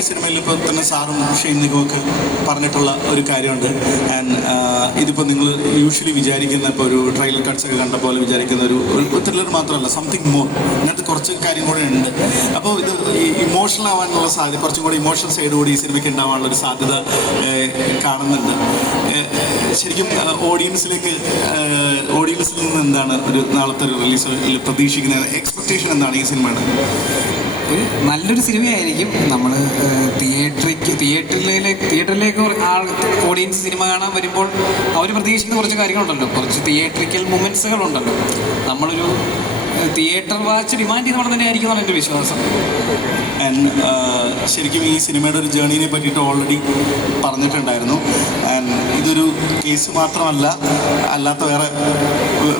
ഈ സിനിമയിൽ ഇപ്പോൾ തന്നെ സാറും ഷെയ്ൻ നിഗമൊക്കെ പറഞ്ഞിട്ടുള്ള ഒരു കാര്യമുണ്ട്. ആൻഡ് ഇതിപ്പോൾ നിങ്ങൾ യൂഷ്വലി വിചാരിക്കുന്ന ഇപ്പോൾ ഒരു ട്രെയിലർ കട്ട്സ് ഒക്കെ കണ്ട പോലെ വിചാരിക്കുന്ന ഒരു ത്രില്ലർ മാത്രമല്ല, സംതിങ് മോർ, ഇതിനകത്ത് കുറച്ച് കാര്യം കൂടെ ഉണ്ട്. അപ്പോൾ ഇത് ഇമോഷണൽ ആവാനുള്ള സാധ്യത, കുറച്ചും കൂടി ഇമോഷണൽ സൈഡ് കൂടി ഈ സിനിമയ്ക്ക് ഉണ്ടാവാനുള്ള ഒരു സാധ്യത കാണുന്നുണ്ട്. ശരിക്കും ഓഡിയൻസിൽ നിന്ന് എന്താണ് ഒരു നാളത്തെ ഒരു റിലീസിൽ പ്രതീക്ഷിക്കുന്നത്, എക്സ്പെക്ടേഷൻ എന്താണ് ഈ സിനിമയുടെ? നല്ലൊരു സിനിമയായിരിക്കും. നമ്മൾ തിയേറ്ററിലേക്ക് ഓഡിയൻസ് സിനിമ കാണാൻ വരുമ്പോൾ അവർ പ്രതീക്ഷിക്കുന്ന കുറച്ച് കാര്യങ്ങളുണ്ടല്ലോ, കുറച്ച് തിയേറ്ററിക്കൽ മൊമെൻറ്റ്സുകളുണ്ടല്ലോ. നമ്മളൊരു തിയേറ്റർ വാച്ച് ഡിമാൻഡ് ചെയ്യുന്ന തന്നെ ആയിരിക്കും എന്നാണ് എൻ്റെ വിശ്വാസം. ആൻഡ് ശരിക്കും ഈ സിനിമയുടെ ഒരു ജേർണീനെ പറ്റിയിട്ട് ഓൾറെഡി പറഞ്ഞിട്ടുണ്ടായിരുന്നു. ആൻഡ് ഇതൊരു കേസ് മാത്രമല്ല, അല്ലാത്ത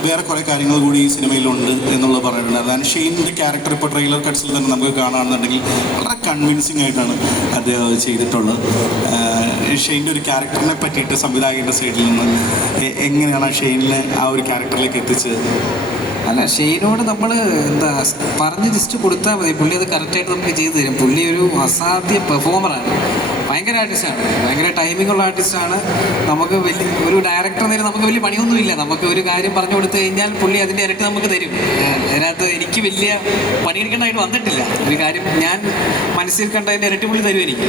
വേറെ കുറേ കാര്യങ്ങൾ കൂടി ഈ സിനിമയിലുണ്ട് എന്നുള്ളത് പറഞ്ഞിട്ടുണ്ടായിരുന്നു. ആൻഡ് ഷെയ്നിൻ്റെ ക്യാരക്ടർ ഇപ്പോൾ ട്രെയിലർ കട്ട്സിൽ തന്നെ നമുക്ക് കാണുകയാണെന്നുണ്ടെങ്കിൽ വളരെ കൺവിൻസിങ് ആയിട്ടാണ് അദ്ദേഹം അത് ചെയ്തിട്ടുള്ളത്. ഷെയ്നിൻ്റെ ഒരു ക്യാരക്ടറിനെ പറ്റിയിട്ട് സംവിധായകൻ്റെ സൈഡിൽ നിന്ന് എങ്ങനെയാണ് ആ ഷെയ്നിനെ ആ ഒരു ക്യാരക്ടറിലേക്ക് എത്തിച്ചത്? അല്ല, ഷെയ്നോട് നമ്മൾ പറഞ്ഞ് ജസ്റ്റ് കൊടുത്താൽ മതി, പുള്ളി അത് കറക്റ്റായിട്ട് നമുക്ക് ചെയ്തു തരും. പുള്ളി ഒരു അസാധ്യ പെർഫോമറാണ്, ഭയങ്കര ആർട്ടിസ്റ്റാണ്, ഭയങ്കര ടൈമിങ്ങുള്ള ആർട്ടിസ്റ്റാണ്. നമുക്ക് ഒരു ഡയറക്ടർ നേരം നമുക്ക് വലിയ പണിയൊന്നുമില്ല. നമുക്ക് ഒരു കാര്യം പറഞ്ഞു കൊടുത്തു കഴിഞ്ഞാൽ പുള്ളി അതിൻ്റെ ഇരട്ടി നമുക്ക് തരും. അതിനകത്ത് എനിക്ക് വലിയ പണിയെടുക്കേണ്ടതായിട്ട് വന്നിട്ടില്ല. ഒരു കാര്യം ഞാൻ മനസ്സിൽ കണ്ടതിൻ്റെ ഇരട്ടി പുള്ളി തരും എനിക്ക്.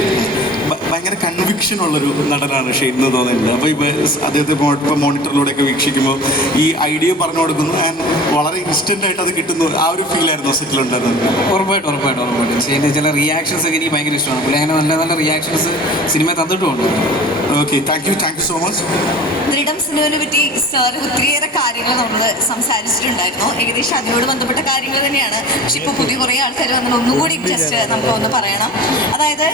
ഭയങ്കര കൺവിക്ഷൻ ഉള്ളൊരു നടനാണ് ഷെയ്ൻ എന്ന് തോന്നുന്നുണ്ട്. അപ്പോൾ ഇപ്പോൾ അദ്ദേഹത്തെ ഇപ്പോൾ മോണിറ്ററിലൂടെയൊക്കെ വീക്ഷിക്കുമ്പോൾ ഈ ഐഡിയ പറഞ്ഞു കൊടുക്കുന്നു, ആൻഡ് വളരെ ഇൻസ്റ്റൻ്റ് ആയിട്ട് അത് കിട്ടുന്നു. ആ ഒരു ഫീലായിരുന്നു സെറ്റിലുണ്ടായിരുന്നത്. ഉറപ്പായിട്ടും ഷെയ്ൻ്റെ ചില റിയാക്ഷൻസ് ഒക്കെ എനിക്ക് ഭയങ്കര ഇഷ്ടമാണ്. പുള്ളി അങ്ങനെ നല്ല നല്ല റിയാക്ഷൻസ് സിനിമ തന്നിട്ടുമുണ്ട്. Okay, thank you so much. ദൃഢം സിനിമയെ പറ്റി സാർ ഒത്തിരിയേറെ കാര്യങ്ങൾ നമ്മൾ സംസാരിച്ചിട്ടുണ്ടായിരുന്നു. ഏകദേശം അതിനോട് ബന്ധപ്പെട്ട കാര്യങ്ങൾ തന്നെയാണ്. പക്ഷെ ഇപ്പോൾ പുതിയ കുറേ ആൾക്കാർ വന്നാൽ ഒന്നും കൂടി ജസ്റ്റ് നമുക്ക് ഒന്ന് പറയണം. അതായത്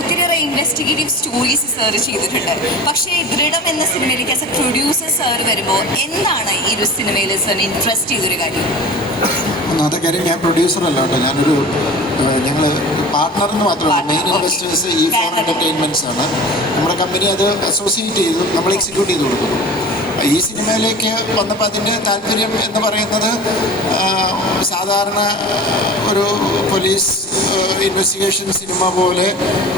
ഒത്തിരിയേറെ ഇൻവെസ്റ്റിഗേറ്റീവ് സ്റ്റോറീസ് സാർ ചെയ്തിട്ടുണ്ട്. പക്ഷേ ദൃഢം എന്ന സിനിമയിലേക്ക് ആസ് എ പ്രൊഡ്യൂസർ സാർ വരുമ്പോൾ എന്താണ് ഈ ഒരു സിനിമയിൽ സാറിന് ഇൻട്രസ്റ്റ് ചെയ്തൊരു കാര്യം? ഒന്നാമത്തെ കാര്യം, ഞാൻ പ്രൊഡ്യൂസറല്ല കേട്ടോ, ഞാനൊരു ഞങ്ങൾ പാർട്ട്ണറിന് മാത്രമല്ല, മെയിൻ ഇൻവെസ്റ്റേഴ്സ് E4 എൻ്റർടൈൻമെൻറ്റ്സ് ആണ്. നമ്മുടെ കമ്പനി അത് അസോസിയേറ്റ് ചെയ്തു, നമ്മൾ എക്സിക്യൂട്ട് ചെയ്ത് കൊടുക്കുന്നു. ഈ സിനിമയിലേക്ക് വന്നപ്പോൾ അതിൻ്റെ താല്പര്യം എന്ന് പറയുന്നത്, സാധാരണ ഒരു പോലീസ് ഇൻവെസ്റ്റിഗേഷൻ സിനിമ പോലെ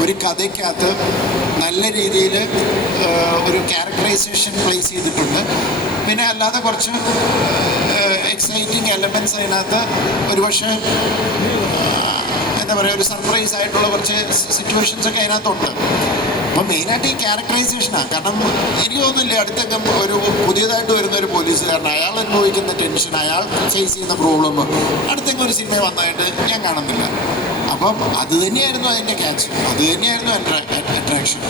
ഒരു കഥയ്ക്കകത്ത് നല്ല രീതിയിൽ ഒരു ക്യാരക്ടറൈസേഷൻ പ്ലേസ് ചെയ്തിട്ടുണ്ട്. പിന്നെ അല്ലാതെ കുറച്ച് എക്സൈറ്റിംഗ് എലമെൻറ്റ്സ് അതിനകത്ത് ഒരുപക്ഷെ എന്താ പറയുക, ഒരു സർപ്രൈസ് ആയിട്ടുള്ള കുറച്ച് സിറ്റുവേഷൻസൊക്കെ അതിനകത്തുണ്ട്. അപ്പോൾ മെയിനായിട്ട് ഈ ക്യാരക്ടറൈസേഷനാണ്. കാരണം എനിക്ക് തോന്നുന്നില്ല അടുത്തൊക്കെ ഒരു പുതിയതായിട്ട് വരുന്ന ഒരു പോലീസുകാരൻ അയാൾ അനുഭവിക്കുന്ന ടെൻഷൻ, അയാൾ ഫേസ് ചെയ്യുന്ന പ്രോബ്ലം അടുത്തൊക്കെ ഒരു സിനിമ വന്നതായിട്ട് ഞാൻ കാണുന്നില്ല. അപ്പം അത് തന്നെയായിരുന്നു അതിൻ്റെ ക്യാച്ച്, അത് തന്നെയായിരുന്നു അട്രാക്ഷൻ.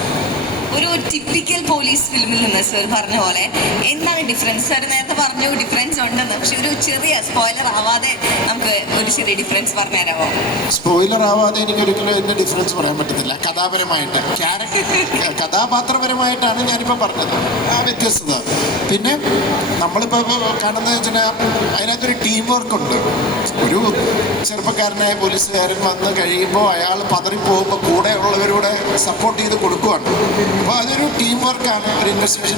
ഒരു ടിപ്പിക്കൽ പോലീസ് ഫിലിമിൽ നിന്ന് സാർ പറഞ്ഞ പോലെ എന്താണ് ഡിഫറൻസ്? സാർ നേരത്തെ പറഞ്ഞു ഡിഫറൻസ് ഉണ്ടെന്ന്, പക്ഷെ ഒരു ചെറിയ സ്പോയിലർ ആവാതെ നമുക്ക് ഒരു ചെറിയ ഡിഫറൻസ് പറഞ്ഞു തരാമോ? സ്പോയിലർ ആവാതെ എനിക്കൊരിക്കലും ഇതിൻ്റെ ഡിഫറൻസ് പറയാൻ പറ്റത്തില്ല. കഥാപരമായിട്ട് കഥാപാത്രപരമായിട്ടാണ് ഞാനിപ്പോൾ പറഞ്ഞത് ആ വ്യത്യസ്തത. പിന്നെ നമ്മളിപ്പോൾ കാണുന്നത് വെച്ചാൽ അതിനകത്തൊരു ടീം വർക്കുണ്ട്. ഒരു ചെറുപ്പക്കാരനായ പോലീസുകാരൻ വന്ന് കഴിയുമ്പോൾ അയാൾ പതറിപ്പോകുമ്പോൾ കൂടെ ഉള്ളവരോട് സപ്പോർട്ട് ചെയ്ത് കൊടുക്കുകയാണ്. അപ്പോൾ അതൊരു ടീം വർക്കാണ് ഒരു ഇൻവെസ്റ്റിഗേഷൻ